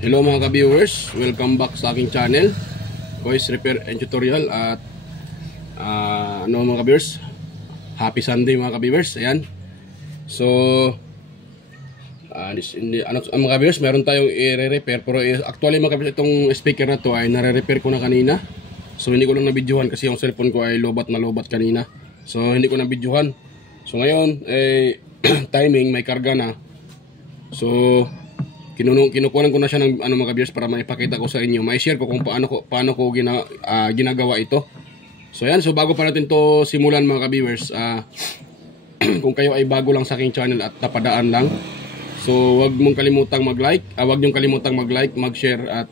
Hello mga ka-viewers, welcome back sa aking channel, Kois Repair and Tutorial. At mga ka-viewers, happy Sunday mga ka-viewers. Ayan. So mga ka-viewers, meron tayong i-repair. Pero actually mga ka-viewers, itong speaker na to ay nare-repair ko na kanina. So hindi ko lang na-videohan kasi yung cellphone ko ay lobat na lobat kanina. So hindi ko na-videohan. So ngayon timing, may karga na. So kinukunan ko na siya ng mga viewers para maipakita ko sa inyo. May share ko kung paano ko ginagawa ito. So yan, so bago pa natin to simulan mga ka-viewers, kung kayo ay bago lang sa aking channel at napadaan lang, so wag mong kalimutang mag-like, mag-share at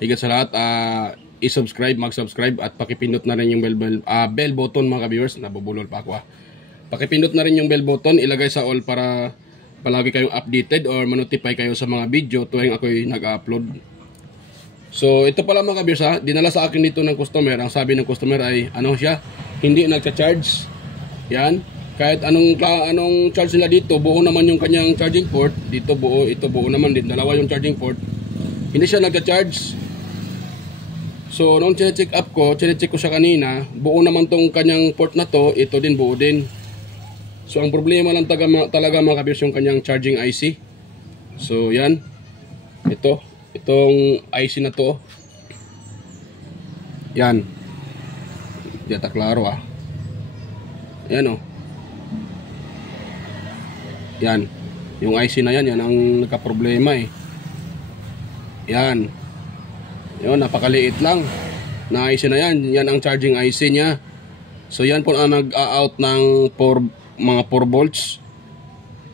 higit sa lahat i-subscribe, mag-subscribe at pakipindot na rin yung bell button mga ka-viewers. Nabubulol pa ako Pakipindot na rin yung bell button, ilagay sa all para palagi kayong updated or ma-notify kayo sa mga video tuwing ako'y nag-upload. So ito pala mga ka-viewers, dinala sa akin dito ng customer. Ang sabi ng customer ay hindi nagcha-charge. Yan, kahit anong charge nila dito, buo naman yung kanyang charging port. Dito buo, ito buo naman din, dalawa yung charging port. Hindi siya nagcha-charge. So nung check ko siya kanina, buo naman tong kanyang port na to, ito din buo din. So ang problema lang talaga mga ka-viewers yung kanyang charging IC. So yan, itong IC na to, yan, yata klaro yan yan, yung IC na yan ang nagka-problema yan, yun, napakaliit lang na IC na yan ang charging IC niya. So yan po ang nag-out ng mga 4 volts.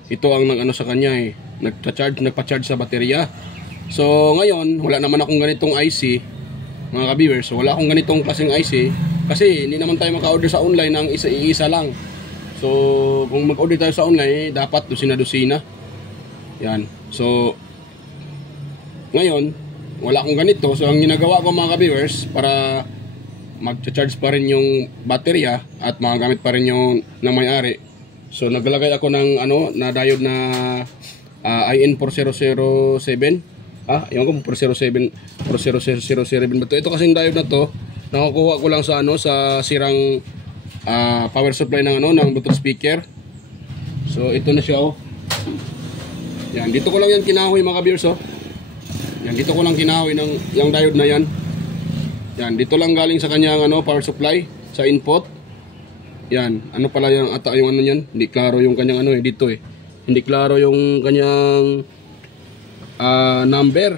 Ito ang nag-ano sa kanya nagpa-charge sa baterya. So ngayon, wala naman akong ganitong IC mga ka-viewers. So wala akong ganitong klaseng IC kasi hindi naman tayo maka-order sa online ng isa lang. So kung mag-order tayo sa online, dapat dosina-dosina. Yan. So ngayon, wala akong ganito. So ang ginagawa ko mga ka-viewers, para mag-charge pa rin yung baterya at magagamit pa rin yung ng may-ari. So naglalagay ako ng na diode na IN4007. Yung ko 407 ba to? Ito kasing diode na to, nakukuha ko lang sa sa sirang power supply ng ng Bluetooth speaker. So ito na siya Yan, dito ko lang yan kinahoy mga ka-viewers Yan, dito ko lang kinahoy ng yung diode na yan. Yan, dito lang galing sa kanyang power supply sa input. Yan, pala yung yung yan, hindi klaro yung kanyang dito hindi klaro yung kanyang number.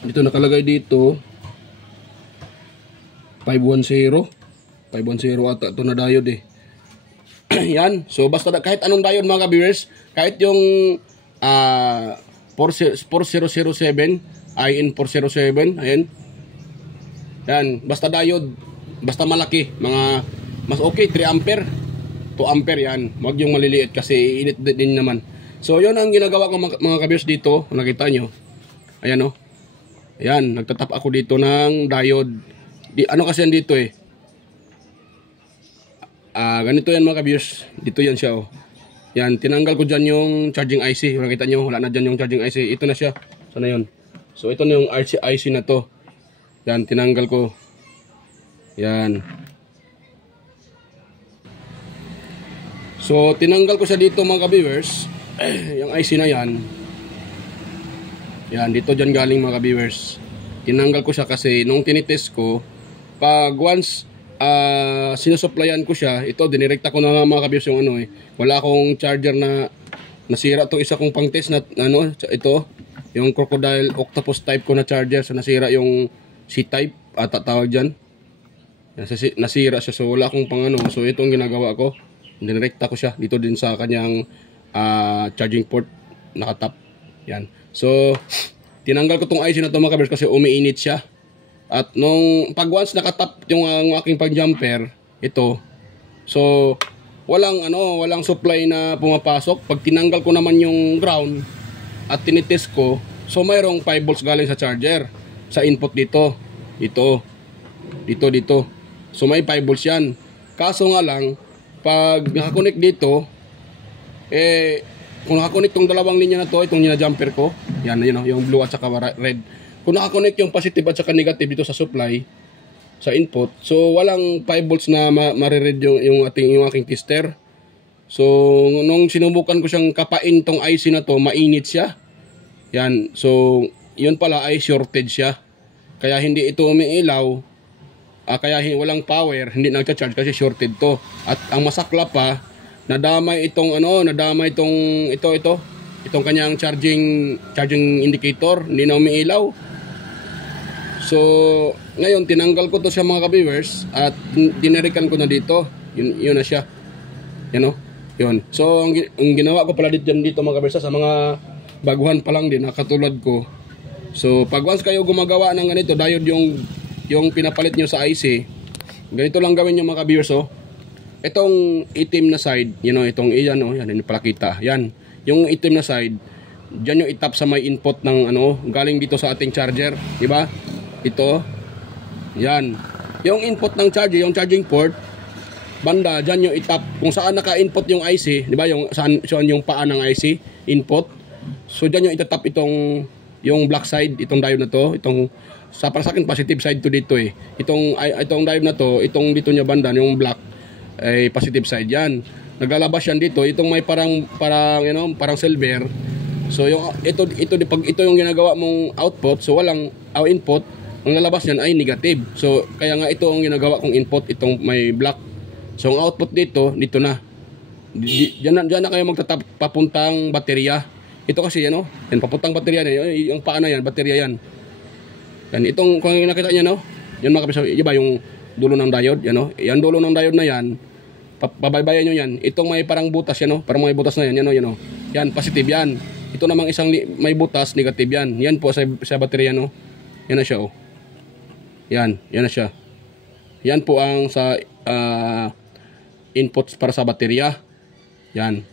Dito nakalagay dito 510 ata ito na diode yan. So basta kahit anong diode mga ka-viewers, kahit yung 4007 IN407, ayan. Yan, basta diode, basta malaki, mas okay 3 ampere, 2 ampere yan. Wag yung maliliit kasi init din naman. So yun ang ginagawa ko mga ka-viewers dito, nakita nyo. Ayan Ayan, nagtatap ako dito ng diode. Kasi yan dito ganito yan mga ka-viewers. Dito yan siya Yan, tinanggal ko dyan yung charging IC. Nakita nyo, wala na dyan yung charging IC. Ito na siya. Sana yun. So ito na yung IC na to. Yan, tinanggal ko. Yan. So tinanggal ko siya dito mga ka-viewers. Yung IC na yan. Yan, dito dyan galing mga ka-viewers. Tinanggal ko siya kasi nung tinitest ko, pag once sinusuplayan ko siya, ito dinirekta ko na nga mga ka-viewers yung wala akong charger na nasira to isa kong pang test na ito. Yung crocodile octopus type ko na charger, so nasira yung C-type tawag dyan. Nasira siya, so wala akong pang so ito ang ginagawa ko, dinirekta ko siya dito din sa kanyang charging port, nakatap. Yan, so tinanggal ko tong IC na to mga ka-viewers kasi umiinit siya. At nung pag once nakatap yung aking pang jumper ito, so walang supply na pumapasok. Pag tinanggal ko naman yung ground at tinitest ko, so mayroong 5 volts galing sa charger sa input dito. So may 5 volts yan. Kaso nga lang, pag nakakonect dito, kung nakakonect tong dalawang linya na to, itong jumper ko, yan, yung blue at saka red. Kung nakakonect yung positive at saka negative dito sa supply, sa input, so walang 5 volts na mariread yung aking tester. So nung sinubukan ko siyang kapain tong IC na to, mainit siya. Yan, so yun pala ay shorted siya. Kaya hindi ito umiilaw, kaya walang power, hindi nagcha-charge kasi shorted to. At ang masakla pa, nadamay itong itong kanyang charging indicator, hindi na umiilaw. So ngayon tinanggal ko to siya mga ka-viewers at dinerikan ko na dito. Yun na siya. Yan o. Yun. So ang ginawa ko pala dito mga ka-viewers sa mga baguhan pa lang din katulad ko. So pag once kayo gumagawa ng ganito, diode yung pinapalit nyo sa IC, ganito lang gawin nyo mga ka-viewers. Oh. Itong itim na side, itong yan pala kita. Yan, yung itim na side, diyan yung itap sa may input ng galing dito sa ating charger, di ba? Ito. Yan. Yung input ng charger, yung charging port, banda diyan yung itap kung saan naka-input yung IC, di ba? Yung saan yung paa ng IC, input. So diyan yung itatap yung black side, itong diode na to, para sa akin positive side to dito eh. Itong diode na to, itong dito niya banda, yung black ay positive side yan. Naglalabas yan dito, itong may parang silver. So yung pag ito yung ginagawa mong output, so walang input, ang lalabas niyan ay negative. So kaya nga ito ang ginagawa kong input, itong may black. So ang output dito na. Diyan na kayo magtatap papuntang baterya. Ito kasi yan papuntang baterya na yung paa na yan, baterya yan. Yan, itong kung nakita niyo yan mga kapisa, iba yung dulo ng diode, yan dulo ng diode na yan. Pabaybayan niyo yan. Itong may parang butas yan, parang may butas na yan, yan positive yan. Ito namang isang may butas, negative yan. Yan po sa baterya Yan na siya Yan na siya. Yan po ang sa inputs para sa baterya. Yan.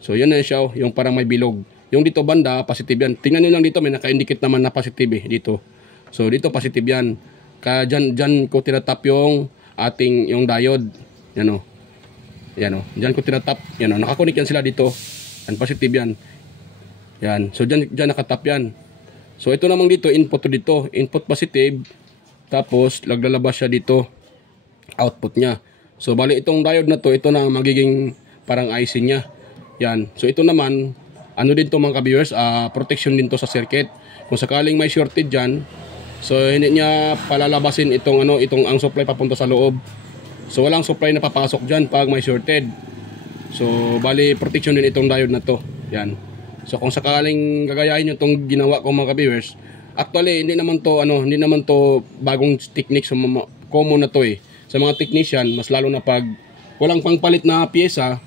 So yan na siya yung parang may bilog. Yung dito banda, positive yan. Tingnan niyo lang dito, may naka-indicate naman na positive dito. So dito positive yan. Kaya dyan ko tinatap yung diode. Yan Yan Dyan ko tinatap. Yan nakakunik yan sila dito. Yan positive yan. Yan. So dyan nakatap yan. So ito namang dito, input to dito. Input positive. Tapos lalabas siya dito. Output niya. So bali itong diode na to, ito na magiging parang IC niya. Yan. So ito naman, din to mga ka-viewers, protection din to sa circuit. Kung sakaling may shorted dyan, so hindi niya palalabasin itong ang supply papunta sa loob. So walang supply na papasok dyan pag may shorted. So bali protection din itong diode na to. Yan. So kung sakaling gagayahin nyo itong ginawa ko mga ka-viewers, actually hindi naman to bagong technique, so common na to sa mga technician, mas lalo na pag walang pangpalit na pyesa.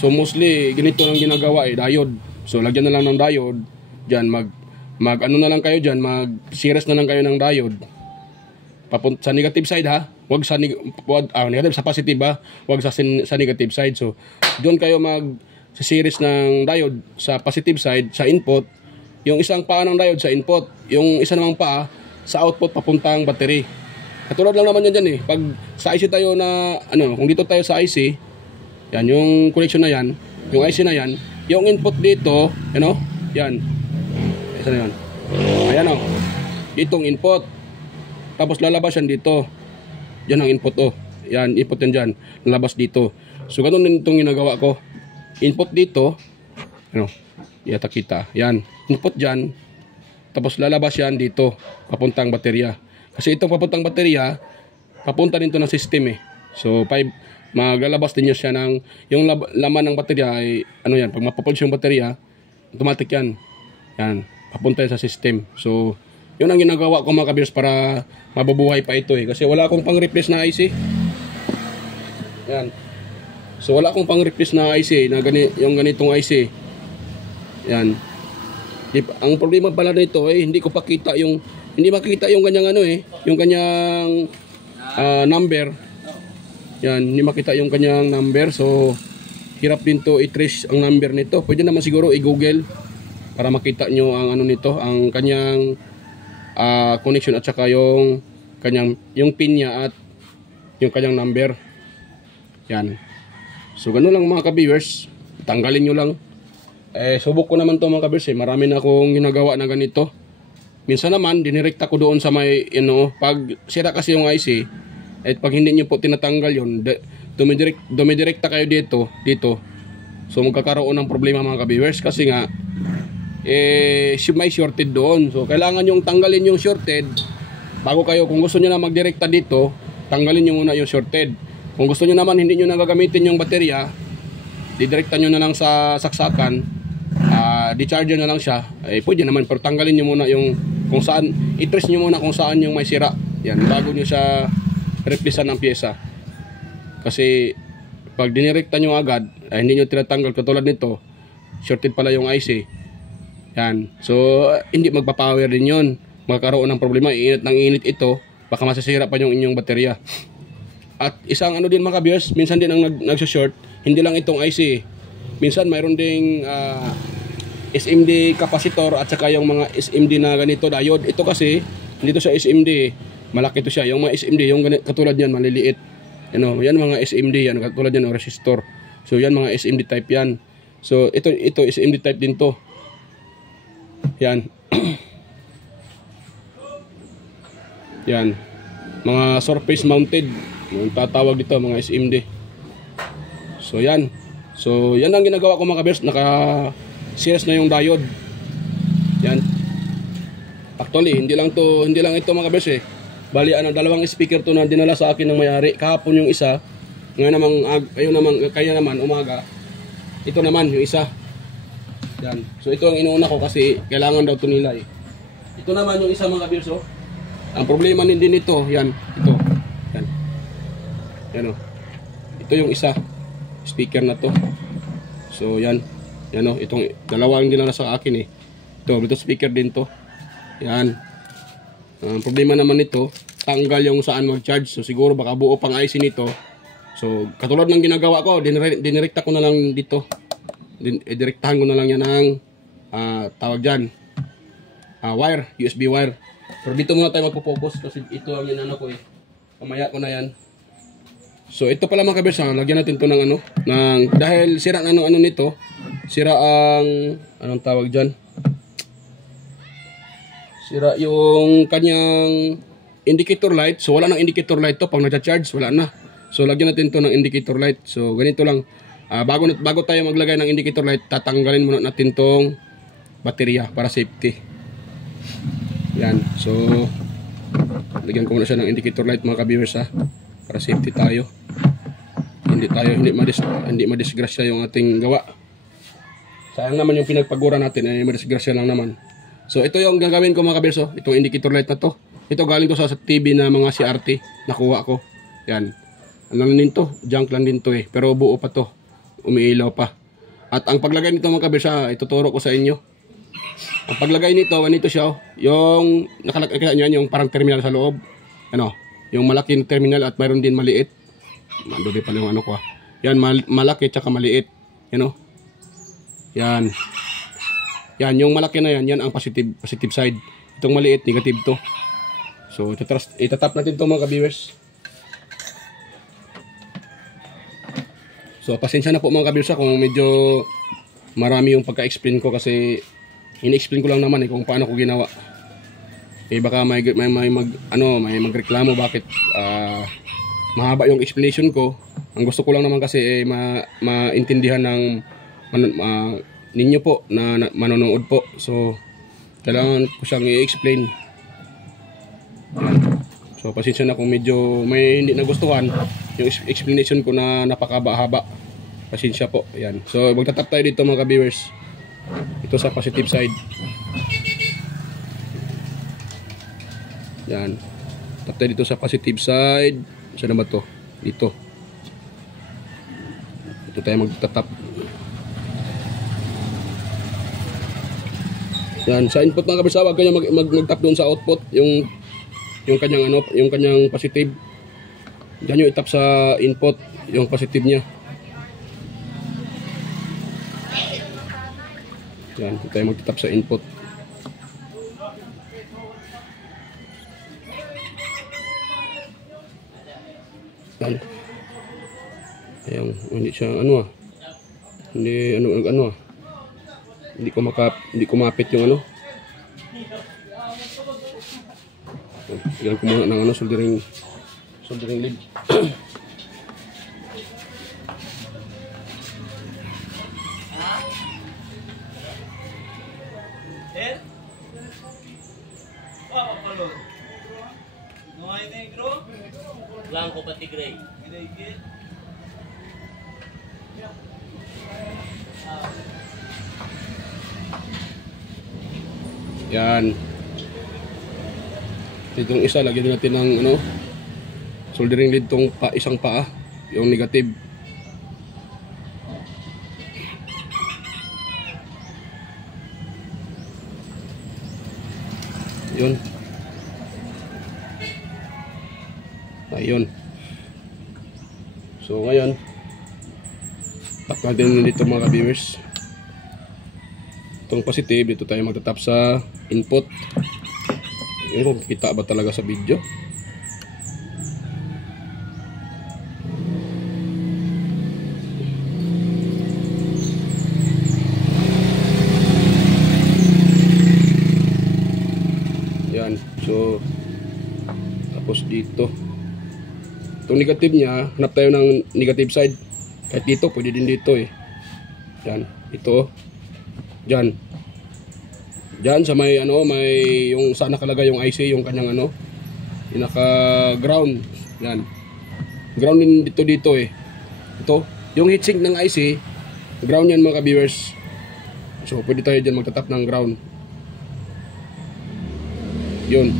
So mostly ganito lang ginagawa diode. So lagyan na lang ng diode diyan, mag na lang kayo diyan, mag-series na lang kayo ng diode papunta sa negative side wag sa negative, sa positive wag sa negative side. So doon kayo series ng diode sa positive side sa input, yung isang paa ng diode sa input, yung isa namang paa sa output papuntang battery. Katulad lang naman yan dyan pag sa IC tayo na kung dito tayo sa IC, yan yung connection na yan, yung IC na yan, yung input dito, yan isa na yan, ayan ditong input, tapos lalabas yan dito, yan ang input yan, input yan dyan, lalabas dito. So ganun din itong ginagawa ko, input dito, yata kita, yan, input dyan, tapos lalabas yan dito, papuntang baterya. Kasi itong papuntang baterya, papunta din to ng system So maglalabas din siya ng yung laman ng baterya ay yan, pag mapapulse yung baterya, automatic yan, papunta yan sa system. So yun ang ginagawa ko mga ka-viewers para mabubuhay pa ito kasi wala akong pang-replace na IC. Yan. So wala akong pang-replace na IC na yung ganitong IC. Yan. Ang problema pala nito hindi makita yung kanyang yung kanyang number. Yan, hindi makita yung kanyang number. So hirap din to i-trace ang number nito. Pwede naman siguro i-google para makita nyo ang ang kanyang connection at saka yung pin niya at yung kanyang number. Yan. So ganun lang mga ka-viewers. Tanggalin nyo lang. Subok ko naman to mga ka-viewers marami na akong ginagawa na ganito. Minsan naman, dinirekta ko doon sa may, pag sira kasi yung IC, at pag hindi nyo po tinatanggal yun, dumidirekta kayo dito. So magkakaroon ng problema mga ka-viewers kasi nga, may shorted doon. So kailangan yung tanggalin yung shorted bago kayo, kung gusto nyo na magdirekta dito, tanggalin nyo muna yung shorted. Kung gusto nyo naman hindi nyo nagagamitin yung baterya, didirekta nyo na lang sa saksakan, di-charge na lang siya, pwede naman, pero tanggalin nyo muna yung kung saan, i-trace nyo muna kung saan yung may sira. Yan, bago nyo siya replacean ng pyesa. Kasi pag dinirekta nyo agad, hindi nyo tinatanggal katulad nito, shorted pala yung IC. Yan, so hindi magpapower din yun, magkakaroon ng problema, init ng init ito, baka masasira pa yung inyong baterya. At isang din mga ka-viewers, minsan din ang nagsa-short, hindi lang itong IC, minsan mayroon ding SMD capacitor at saka yung mga SMD na ganito diode. Ito kasi dito sa SMD malaki to siya. Yung mga SMD yung katulad niyan maliliit. Yan mga SMD yan katulad yan ng resistor. So yan mga SMD type yan. So ito SMD type din to. Yan. Yan. Mga surface mounted. Yung tatawag dito mga SMD. So yan. So yan ang ginagawa ko mga kabers, naka-series na yung diode. Yan. Actually, hindi lang ito mga kabers Bali dalawang speaker to na dinala sa akin ng may-ari. Kahapon yung isa, kaya naman umaga. Ito naman yung isa. Yan. So ito ang inuuna ko kasi kailangan daw to nila Ito naman yung isa mga kabers Ang problema din nito, yan, ito. Yan. Yan Ito yung isa. Speaker na to. So yan itong dalawa ang dinala sa akin ito speaker din to. Yan. Ang problema naman nito, tanggal yung saan mag-charge. So siguro baka buo pang IC nito. So katulad ng ginagawa ko, dinirekta ko na lang dito. Direktahan ko na lang yan ng tawag dyan, wire, USB wire. Pero dito muna tayo magpo-focus kasi ito ang yan mamaya ko na yan. So ito pala mga kabers, lagyan natin to ng dahil sira nito, sira ang anong tawag diyan? Sira yung kanyang indicator light. So wala nang indicator light to pag nagcha-charge, wala na. So lagyan natin to ng indicator light. So ganito lang. Bago tayo maglagay ng indicator light, tatanggalin muna natin tong baterya para safety. Yan. So lagyan ko muna siya ng indicator light mga ka-viewers para safety tayo. Hindi madisgrasya yung ating gawa. Sayang naman yung pinagpagura natin madisgrasya lang naman. So ito yung gagawin ko mga ka-viewers itong indicator light na to. Ito galing to sa TV na mga CRT, nakuha ko. Yan. Ano lang din to? Junk lang din to pero buo pa to. Umiilaw pa. At ang paglagay nito mga ka-viewers ituturo ko sa inyo. Ang paglagay nito, ganito siya yung nakalagay niyan yung parang terminal sa loob. Yung malaking terminal at mayroon din maliit. Mandobi pala yung ko Yan, malaki tsaka maliit. Yan. Yan, yung malaki na yan ang positive side. Itong maliit, negative to. So, itatap natin ito mga ka-viewers. So, pasensya na po mga ka-viewers kung medyo marami yung pagka-explain ko kasi in-explain ko lang naman kung paano ko ginawa. Baka may magreklamo bakit mahaba yung explanation ko. Ang gusto ko lang naman kasi maintindihan ng ninyo po na manonood po. So kailangan ko siyang i-explain. So pasensya na kung medyo may hindi nagustuhan yung explanation ko na napakahaba. Pasensya po. Yan. So magtatap tayo dito mga ka-viewers. Ito sa positive side. Yan. Tap tayo dito sa positive side. Saan naman to? Dito. Ito tayo magtatap. Yan. Sa input mga kabisa, wag kayo mag-tap doon sa output. Yung kanyang positive. Diyan nyo itap sa input. Yung positive niya. Yan. Ito tayo magtatap sa input. Yan. Ayan, hindi siya ano hindi hindi kumapit yung ano. Yan ko muna ng soldering lead. Blanco pati gray. Yan. Itong isa, lagyan natin ng soldering lead tong isang paa, yung negative. Yun. Ayun. So ngayon, tap natin dito mga ka-viewers. Itong positive, dito tayo magtatap sa input. Yun, kita ba talaga sa video? Yan. So tapos dito, itong negative niya, hanap tayo ng negative side. Kahit dito, pwede din dito eh. Yan, ito. Diyan. Diyan sa may may yung saan nakalagay yung IC, yung kanyang yung naka-ground. Yan. Ground din dito eh. Ito, yung heatsink ng IC, ground yan mga ka-viewers. So pwede tayo diyan magtatap ng ground. Yun.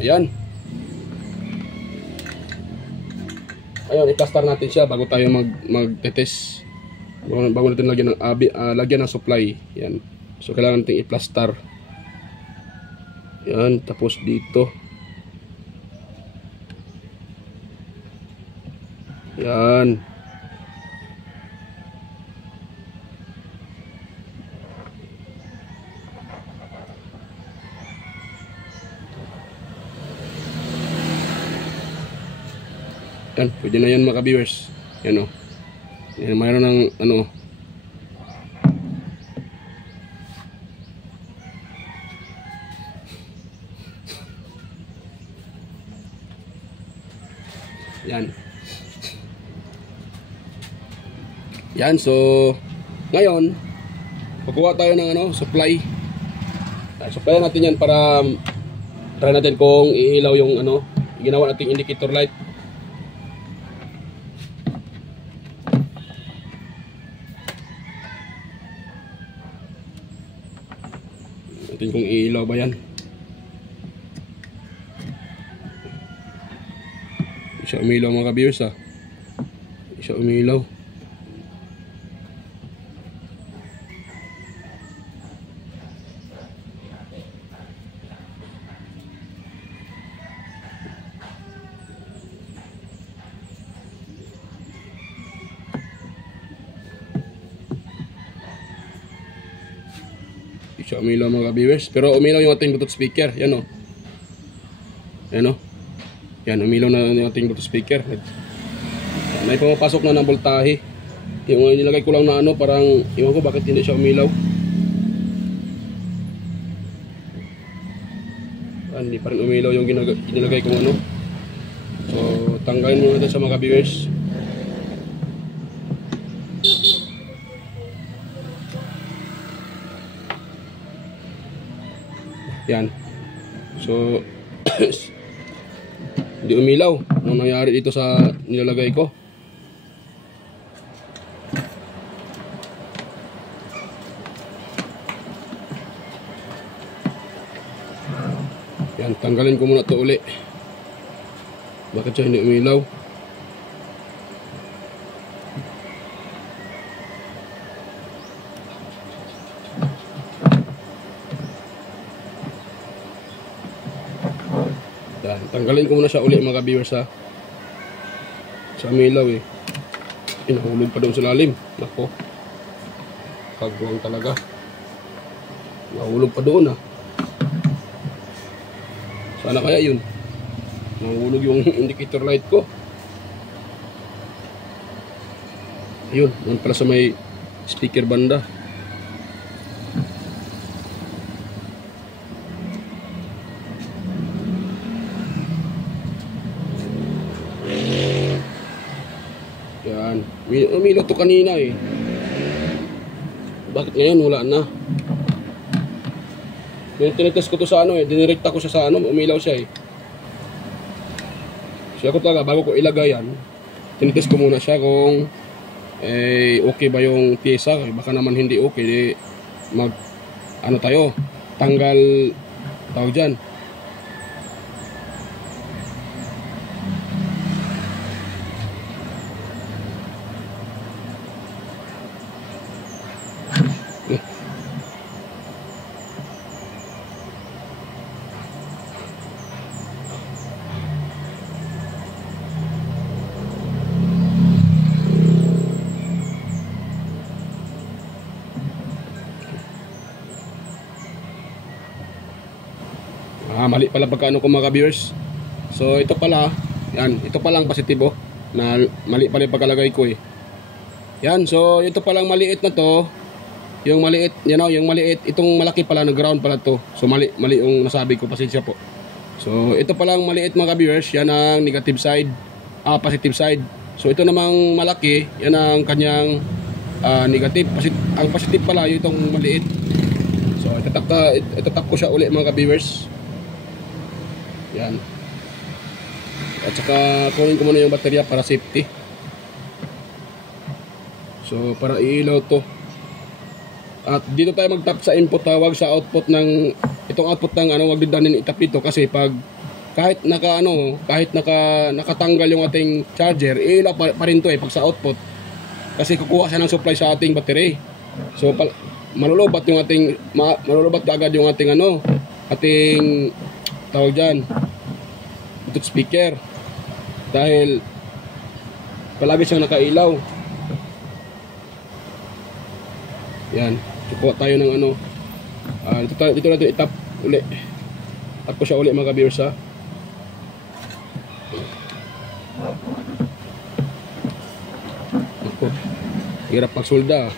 Ayan. Ayun, i-plaster natin siya bago tayo mag-test. Bago natin lagyan ng lagyan ng supply. Yan. So kailangan natin i-plaster. Yan, tapos dito. Yan. Yan, pwede na yan mga viewers. Yan o. Yan, mayroon ng yan. Yan, so ngayon pagkuha tayo ng supply. Supply natin yan para try natin kung iilaw yung ginawa nating indicator light. Natin kung iilaw ba yan. Siya umilaw mga ka-viewers siya umilaw. Siya umilaw mga ka-viewers. Pero umilaw yung ating Bluetooth speaker. Yan o. Yan o. Yan, umilaw na yung ating Bluetooth speaker. May pumapasok na ng voltahe. Yung nilagay ko lang na parang iwan ko bakit hindi siya umilaw. Hindi pa rin umilaw yung ginilagay ko So tanggalin muna natin sa mga viewers. Yan. So hindi umilaw. Anong nangyari dito sa nilalagay ko? Yan, tanggalin ko muna ito uli. Bakit siya hindi umilaw? Yan, tanggalin ko muna siya uli mga viewers sa umilaw eh. Nahulog pa doon sa lalim. Nako. Kagawang talaga. Nahulog pa doon Sana kaya yun. Nahulog yung indicator light ko. Ayun, yun pala sa may speaker banda. Yan. Umilaw to kanina eh. Bakit ngayon wala na? Yung tinitest ko to sa ano eh, dinirekta ko siya sa ano, umilaw siya eh. So ako talaga, bago ko ilagay yan, tinitest ko muna siya kung okay ba yung pyesa. Baka naman hindi okay, di mag ano tayo, tanggal tawag dyan. Mali pala pagkaano ko mga viewers. So ito pala, yan, ito palang positibo na mali pala yung pagkalagay ko eh. Yan, so ito palang maliit na to. Yung maliit, yung maliit, itong malaki pala na ground pala to. So mali yung nasabi ko, pasensya po. So ito palang maliit mga viewers, yan ang negative side, positive side. So ito namang malaki, yan ang kanyang negative. Ang positive pala yung itong maliit. So itatap ko siya uli mga viewers. Yan. At saka kunin ko muna yung baterya para safety. So para iilaw to. At dito tayo mag-tap sa input, wag sa output ng itong output ng ano, wag didanin itap dito kasi pag kahit nakatanggal yung ating charger, iilaw pa rin to pag sa output. Kasi kukuha siya ng supply sa ating battery. So malulubat yung ating malulubat agad yung ating ano, ating tawag dyan, Bluetooth speaker, dahil palagi siyang nakailaw. Yan, kukuha tayo ng ano, dito natin itap uli. Tap ko siya uli mga viewers ha. Ako, hirap magsulda.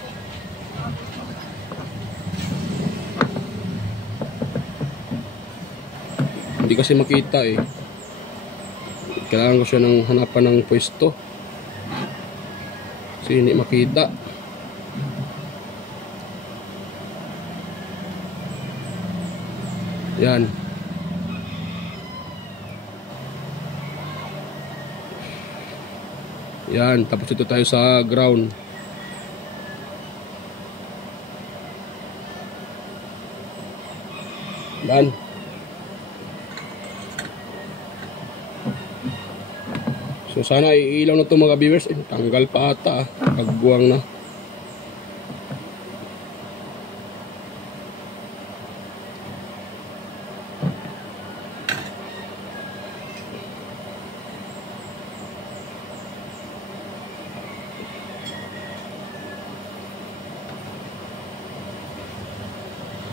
Hindi kasi makita eh. Kailangan ko siya ng hanapan ng pwesto. Kasi hindi makita. Yan. Yan. Tapos ito tayo sa ground. Yan. So sana iilaw na ito mga viewers. Tanggal pa ata. Pagbuwang na.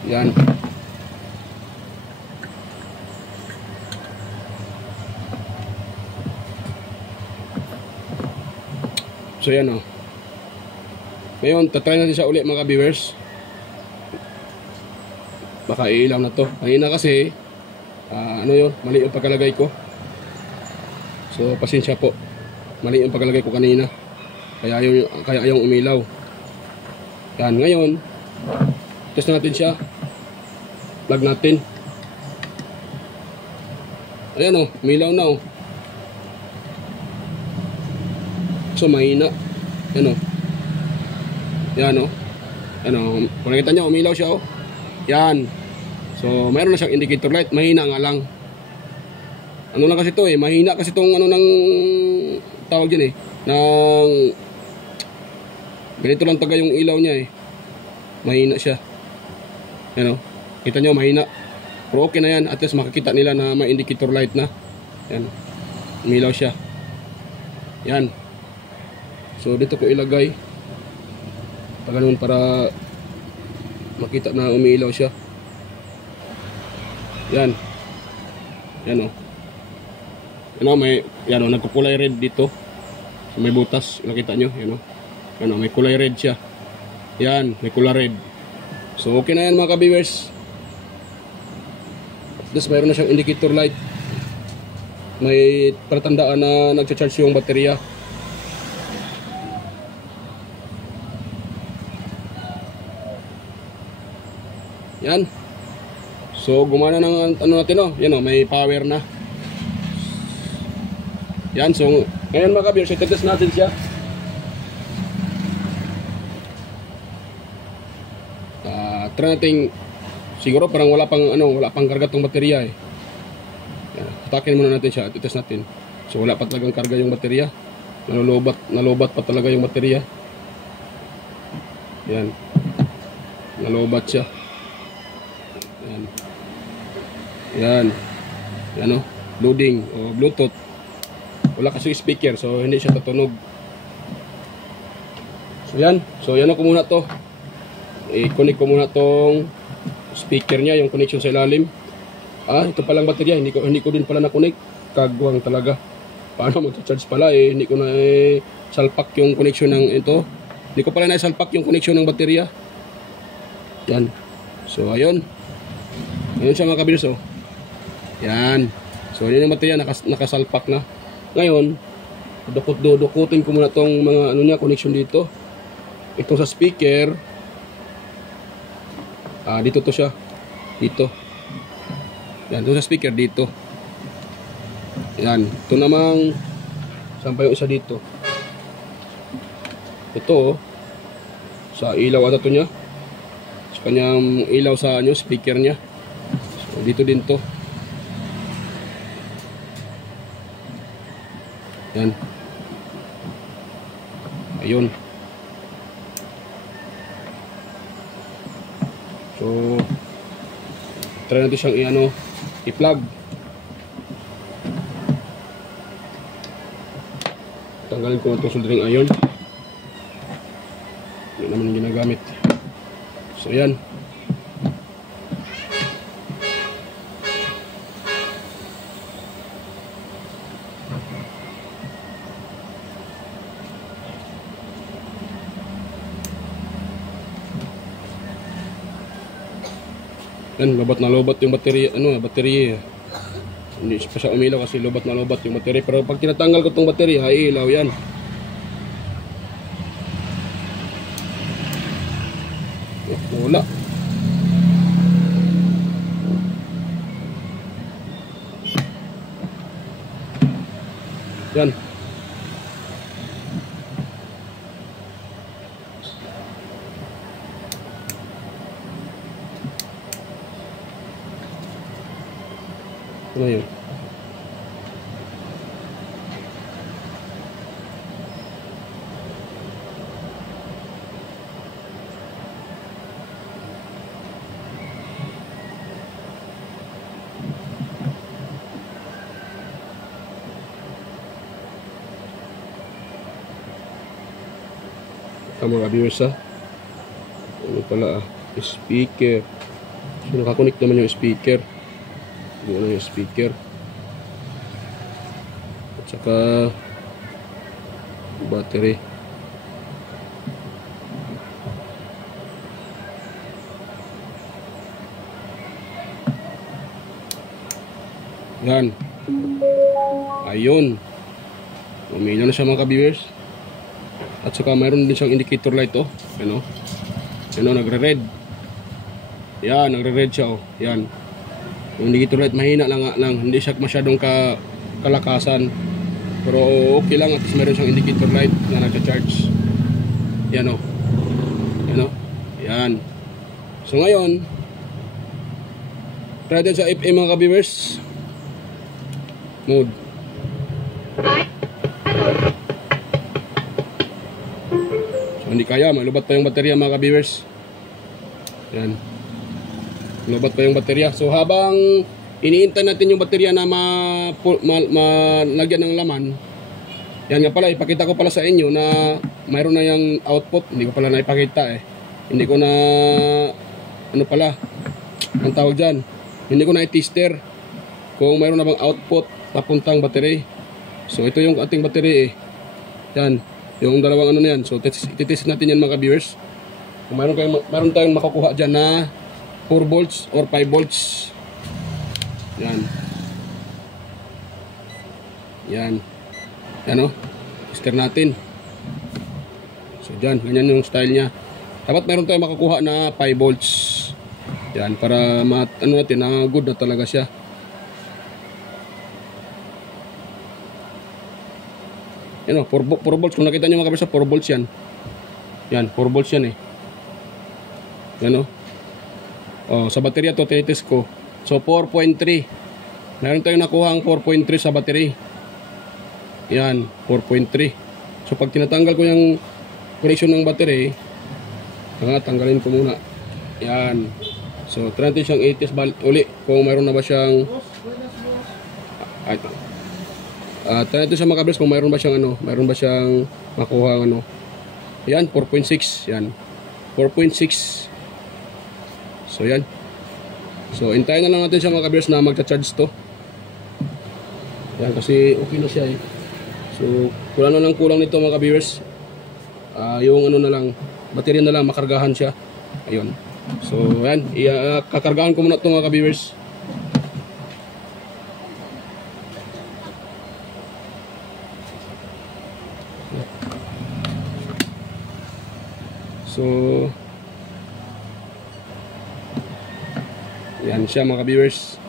Yan. So yan o. Ngayon, tatry natin siya ulit mga viewers. Baka iilaw na to. Kanina kasi, ano yun, mali yung pagkalagay ko. So, pasensya po. Mali yung pagkalagay ko kanina. Kaya yung umilaw. Yan, ngayon, test natin siya. Plug natin. Ayan o, umilaw na o. So mahina. Yan o. Yan o. Yan o. Kung nakita nyo, umilaw siya o. Yan. So mayroon na siyang indicator light. Mahina nga lang. Ano lang kasi to mahina kasi tong ano ng tawag dyan ng ganito lang taga yung ilaw niya Mahina siya. Yan o. Kita nyo, mahina. Pero okay na yan. At least makikita nila na may indicator light na. Yan. Umilaw siya. Yan. So dito ko ilagay ganun para makita na umiilaw siya. Yan. Yan o. Yan o, may yan o, nagkukulay red dito. So, may butas, nakita nyo. Yan o. Ano, may kulay red siya. Yan, may kulay red. So okay na yan mga ka-viewers. Tapos mayroon na siyang indicator light. May palatandaan na nagcha-charge yung baterya. Yan. So gumana ng ano natin, oh. Yan, oh, may power na. Yan, so ngayon mga ka-viewers, i-test natin siya. Try natin, siguro parang wala pang karga tong baterya eh. Yan, atakin muna natin siya at i-test natin. So wala pa talagang karga yung baterya. Nalobat pa talaga yung baterya. Yan. Nalobat siya. Yan. Yan. Yan, oh. Loading o Bluetooth. Wala kasi speaker, so hindi siya tatunog. So yan. So yan, ko muna to. I-connect ko muna tong speaker niya, yung connection sa ilalim. Ito palang baterya, hindi ko din pala na-connect. Kagwang talaga. Paano mag-charge pala eh, hindi ko na salpak yung connection ng ito. Hindi ko pala na-salpak yung connection ng baterya. Yan. So ayun. Ayun siya mga ka-viewers, oh. Yan. So yun yung baterya, nakasalpak na. Ngayon, dudukutin ko muna tong mga ano niya, connection dito. Ito sa speaker. Dito to siya. Dito. Yan, doon sa speaker dito. Yan. Ito namang saan pa yung isa dito? Ito, oh. Sa ilaw ata to niya. Sa kanyang ilaw sa speaker niya. So, dito din to. Yan. Ayun. So, try natin siyang i-plug. Tanggalin ko itong soldering iron. Yan naman yung ginagamit. So, yan. Yan, lobat na lobat yung baterya, baterya. Hindi pa siya umilaw kasi lobat na lobat yung baterya. Pero pag tinatanggal ko tong baterya, ay ilaw yan. Wala. Yan. Ano yun? Mga viewers, ano pala, speaker. So nakakonect naman yung speaker. Ano yung speaker at saka battery. Yan. Ayun. Umilaw na siya mga ka-viewers. At saka mayroon din siyang indicator light, oh. Ano? Ano, nagre-red. Yan, nagre-red siya, oh. Yan. Yung indicator light mahina lang, hindi siya masyadong kalakasan. Pero okay lang at mayroon siyang indicator light na nagcha-charge. Yan, oh. Yan, oh. Yan. So ngayon, try natin sa FM mga ka-viewers. Mode. So hindi kaya, malubat pa yung baterya mga ka-viewers. Yan. Malubat pa yung baterya. So habang iniintay natin yung baterya na malagyan ng laman, yan nga pala, ipakita ko pala sa inyo na mayroon na yung output. Hindi ko pala na ipakita eh. Hindi ko na, ano pala, ang tawag dyan, hindi ko na i-tester kung mayroon na bang output papuntang battery. So ito yung ating battery eh. Yan. Yung dalawang ano na yan. So titest natin yan mga viewers. Kung mayroon tayong makukuha dyan na 4 volts or 5 volts. Yan. Yan. Yan o. Tester natin. So dyan. Ganyan yung style niya. Dapat mayroon tayong makukuha na 5 volts. Yan. Para ano natin na good na talaga siya. Yan o, 4 volts. Kung nakita nyo mga kabisa, 4 volts yan. Yan, 4 volts yan eh. Yan o. O, sa baterya to, tinitest ko. So, 4.3. Meron tayong nakuha ang 4.3 sa battery. Yan, 4.3. So, pag tinatanggal ko yung connection ng battery, tanggalin ko muna. Yan. So, try natin siyang i-test uli kung mayroon na ba siyang... ito. Try natin sa mga kabels kung mayroon ba siyang makuha ano. Yan, 4.6. Yan. 4.6. So, yan. So, hintayin na lang natin siya mga kabels na magcha-charge to. Yan, kasi okay na siya eh. So, kulang nito mga kabels. Yung ano na lang, baterya na lang, makargahan siya. Ayun. So, yan. Kakargahan ko muna ito mga kabels. So, yan siya mga viewers.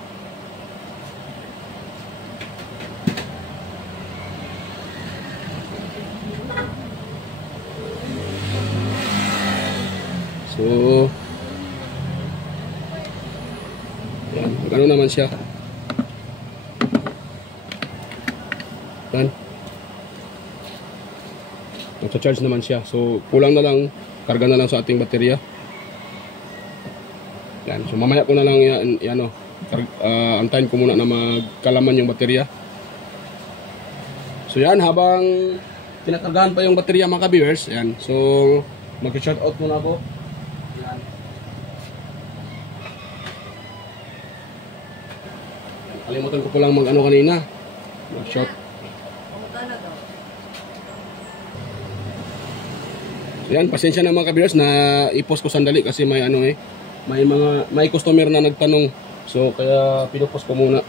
So, yan. Gano'n naman siya. Yan. Nagcha-charge naman siya. So, kulang na lang. Karga na lang sa ating baterya. Yan. So mamaya ko na lang yan o. Antayin ko muna na magkalaman yung baterya. So yan, habang tinakargahan pa yung baterya mga ka-viewers. Yan. So mag-shout out muna ako. Yan. Kalimutan ko lang mag-ano kanina. Mag-shout. Yan, pasensya na mga ka-viewers na i-post ko sandali kasi may ano eh, may customer na nagtanong. So kaya pino-post ko muna.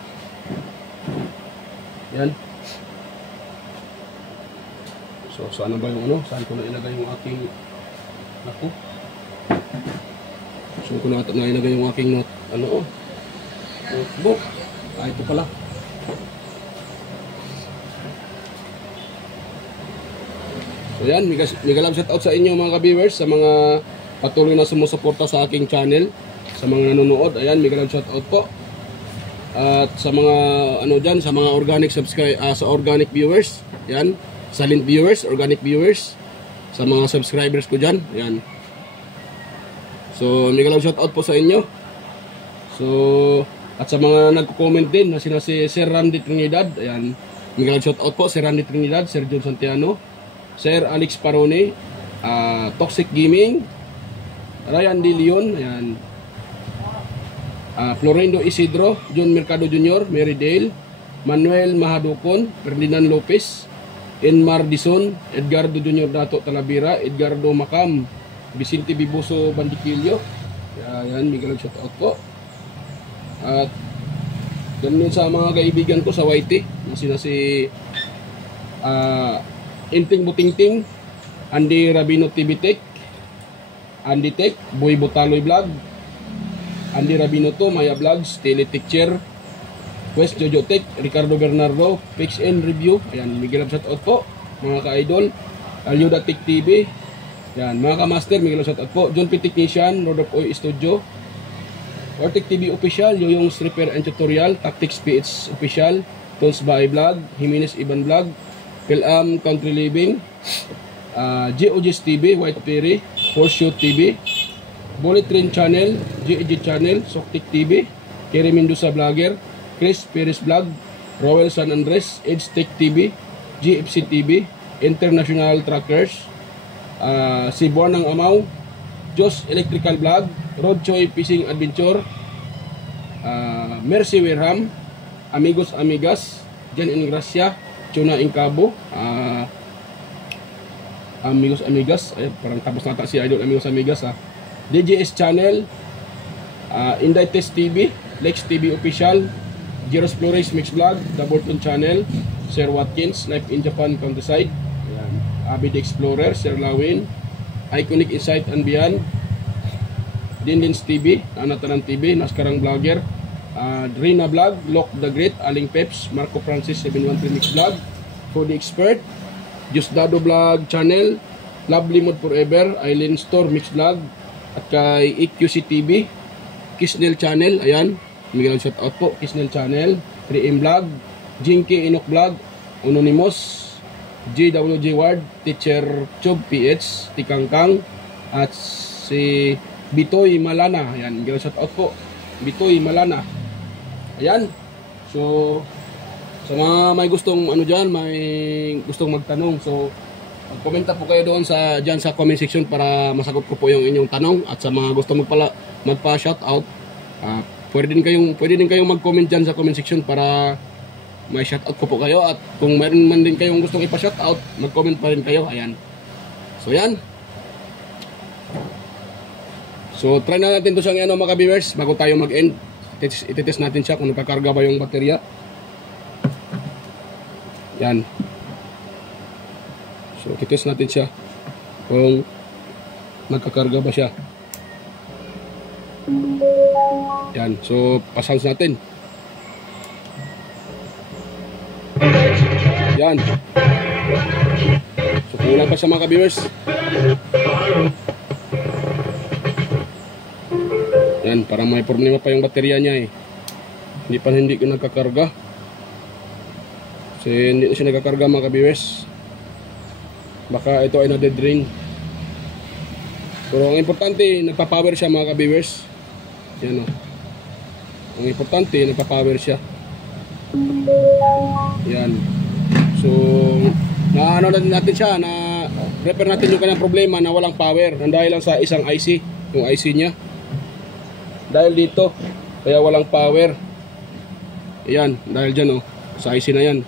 Yan. So saan ba yung ano? Saan ko na ilagay yung aking naku? So ko na ilagay yung aking notebook. Ito pala. So yan, mega love shout out sa inyo mga ka-viewers, sa mga patuloy na sumusuporta sa aking channel, sa mga nanonood. Ayan, mega love shout out po. At sa mga ano diyan, sa mga organic sa organic viewers, yan, silent viewers, organic viewers, sa mga subscribers ko diyan, yan. So, mega love shout out po sa inyo. So, at sa mga nagko-comment din na si Sir Randy Trinidad, ayan, mega love shout out po Sir Randy Trinidad, Sir John Santiano, Sir Alex Parone, Toxic Gaming, Ryan De Leon, ayan, Florendo Isidro, John Mercado Jr., Mary Dale, Manuel Mahadukon, Ferdinand Lopez, Enmar Dison, Edgardo Jr. Dato Talavera, Edgardo Macam, Vicente Bibuso Bandiquillo. Ayan, mega shout out po. At ganun sa mga kaibigan ko sa YT, na si Inting Butingting, Andy Rabino TV Tech, Andy Tech, Boy Butaloy Vlog, Andy Rabino to, Maya Vlogs, Teletecture, West Jojo Tech, Ricardo Bernardo, Fix and Review. Ayan, mega love shout out po mga ka-idol. Alyuda Tech TV. Ayan, mga ka-master, mega love shout out po. John P. Technician, Lord of Oy Studio, Ortec TV Official, Yoyong's Repair and Tutorial, Tactics PH Official, Tools by Vlog, Jimenez Iban Vlog, Pilam Country Living, GOG's TV, White Perry, Horseshoe TV, Bullet Train Channel, GEG Channel, Soktik TV, Kerry Mendoza Vlogger, Chris Perez Vlog, Roel San Andres, Edge Tech TV, GFC TV, International Trackers, si Bornang Amaw, Joss Electrical Vlog, Road Choi Fishing Adventure, Mercy Werham, Amigos Amigas, Jan Ingracia, Chuna Incabo, Amigos Amigas. Ay, parang tapos nata si Idol Amigos Amigas ha. DJS Channel, Inday Test TV, Lex TV Official, Jeros Flores Mix Vlog, The Burton Channel, Sir Watkins, Life in Japan Countryside, ayan, Abid Explorer, Sir Lawin, Iconic Insight and Beyond, Dindins TV, Anatanan TV, Naskarang Vlogger, Rina Vlog, Lock the Great, Aling Peps, Marco Francis 713 Mix Vlog, Foodie Expert, Diosdado Vlog Channel, Lovely Mood Forever, Eileen Store Mix Vlog, at kay EQC TV, Kisnel Channel, ayan, Miguel shout out po, Kisnel Channel, 3M Vlog, Jinky Inok Vlog, Anonymous, JWJ Ward, Teacher Chub PH, Tikangkang, at si Bitoy Malana, ayan, Miguel shout out po, Bitoy Malana, ayan, so sa mga may gustong ano dyan, may gustong magtanong, so magkomenta po kayo doon dyan sa comment section para masagot ko po yung inyong tanong. At sa mga gusto magpa-shoutout, pwede din kayong mag-comment dyan sa comment section para may shoutout ko po kayo. At kung mayroon man din kayong gustong ipa-shoutout, mag-comment pa rin kayo. Ayan. So yan. So try na natin ito siyang mga viewers bago tayo mag-end. Ititest natin siya kung nakakarga ba yung baterya. Yan. So, titest natin siya kung nagkakarga ba siya. Yan. So, pasans natin. Yan. So, kulang pa siya mga ka-viewers. Yan. Parang may problema pa yung baterya niya eh. Hindi ko nagkakarga. Kasi hindi siya nagkakarga mga ka-viewers. Baka ito ay na-dead ring. Pero ang importante, nagpa-power siya mga ka-viewers. Yan o. Ang importante, nagpa-power siya. Yan. So, na-ano natin siya, na-repair natin yung kanyang problema na walang power. Dahil lang sa isang IC, yung IC niya. Dahil dito, kaya walang power. Yan, dahil dyan o, sa IC na yan.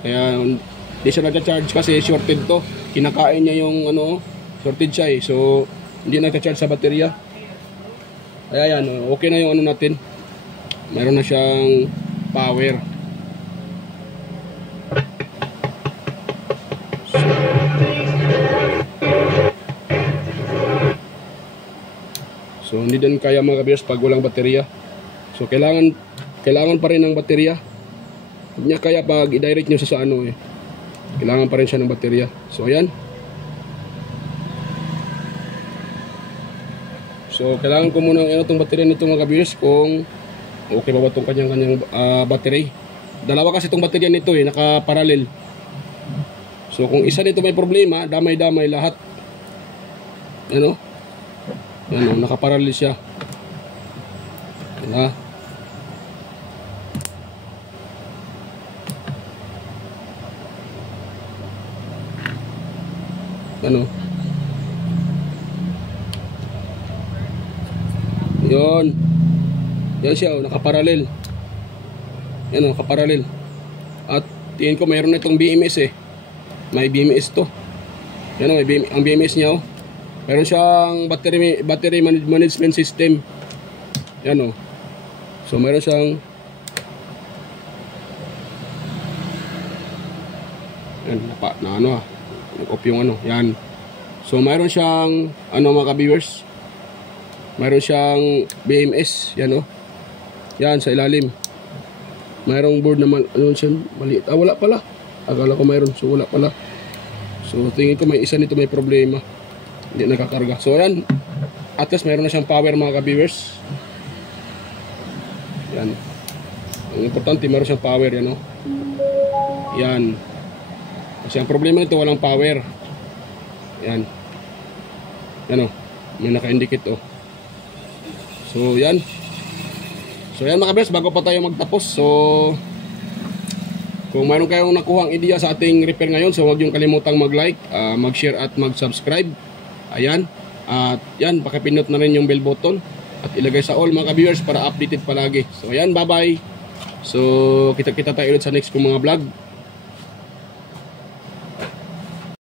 Kaya, hindi siya nagcha-charge kasi shorted to. Kinakain niya yung shorted siya eh. So, hindi nagcha-charge sa baterya. Kaya yan, okay na yung natin. Meron na siyang power. So, hindi din kaya mga ka-viewers pag walang baterya. So, kailangan pa rin ng baterya. Hindi niya kaya pag i-direct nyo sa eh. Kailangan pa rin siya ng baterya. So, ayan. So, kailangan ko muna itong baterya nito mga ka-viewers kung okay ba itong kanyang battery. Dalawa kasi itong baterya nito eh, naka-parallel. So, kung isa nito may problema, damay-damay lahat. Ano? Yan, naka-parallel siya. Diba? Ano? Yun. Yan siya, nakaparalel. Yan, nakaparalel. At tingin ko mayroon na itong BMS eh. May BMS to. Yan, ang BMS niya oh. Mayroon siyang battery management system. Yan oh. So mayroon siyang yan, nag-off yung yan. So mayroon siyang mga ka-viewers, mayroon siyang BMS, yan yan sa ilalim. Mayroong board na maliit. Wala pala. Akala ko mayroon, so wala pala. So tingin ko may isa nito may problema. Hindi nakakarga. So yan, at least mayroon na siyang power mga ka-viewers. Yan. Ang importante, mayroon siyang power yan Yan. Kasi ang problema nito walang power. Yan. Yan may naka-indicate So yan. So yan mga ka-viewers, bago pa tayo magtapos. So kung mayroon kayong nakuhang idea sa ating repair ngayon, so huwag yung kalimutang mag-like, mag-share at mag-subscribe. Ayan. At yan, pakipindot na rin yung bell button at ilagay sa all mga ka-viewers para updated palagi. So ayan, bye-bye. So kita-kita tayo ulit sa next kong mga vlog.